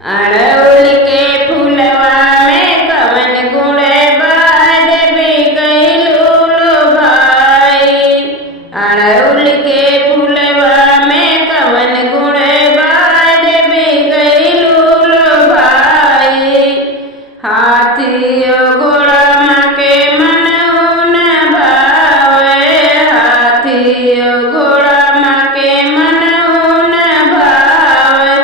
अड़हुल के फूलवा में कवन गुण बाद गइलू लो भाई। अड़हुल के फूलवा में कवन गुण बाद गइलू लो भाई। हाथियो घोड़ा के मनऊ न भावे, हाथियो घोड़ा के मनऊ न भावे।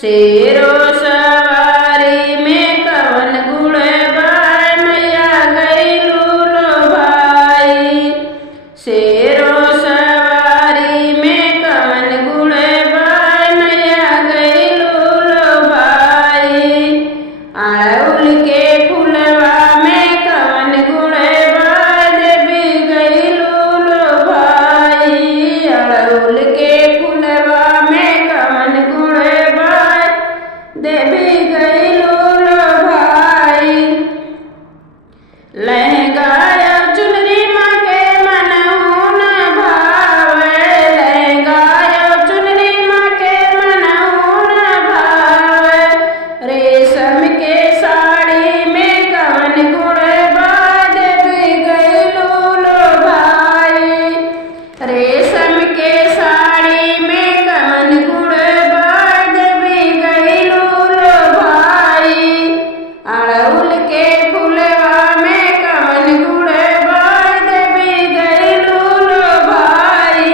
शेरो सवारी में कवन गुण बार मैया गइलू लो भाई। शेरो सवारी में कवन गुण बार मैया गइलू लो भाई। अड़हुल के फूलवा में कवन गुण बाद गइलू लो भाई। अड़हुल के फूलवा में कवन गुण बाद देवी गइलू लो भाई। लहंगा चुनरी माँ के मनऊ न भावे, लहंगा चुनरी माँ के मनऊ न भावे। रेशम के साड़ी में कवन गुण बाद गइलू लो भाई। रेशम के साड़ी में कवन गुण बाद गइलू लो भाई। अड़हुल के फूलवा में कवन गुण बाद गइलू लो भाई।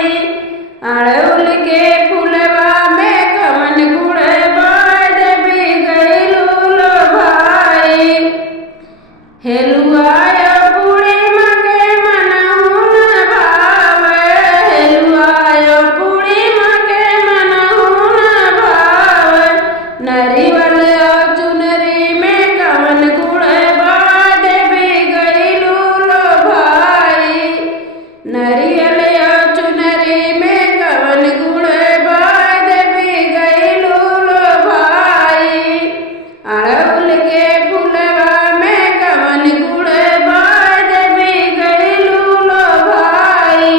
अड़हुल के फूलवा में कवन गुण बाद गइलू लो भाई। हेलुआ पूरी माँ के मनऊ न भावे, हेलुआ पूरी माँ के मनऊ न भावे। नरिवल चुनरी में कवन गुण बाद गइलू लो भाई। नरियल चुनरी में कवन गुण बाद गइलू लो भाई। अड़हुल के फूलवा में कवन गुण बाद गइलू लो भाई।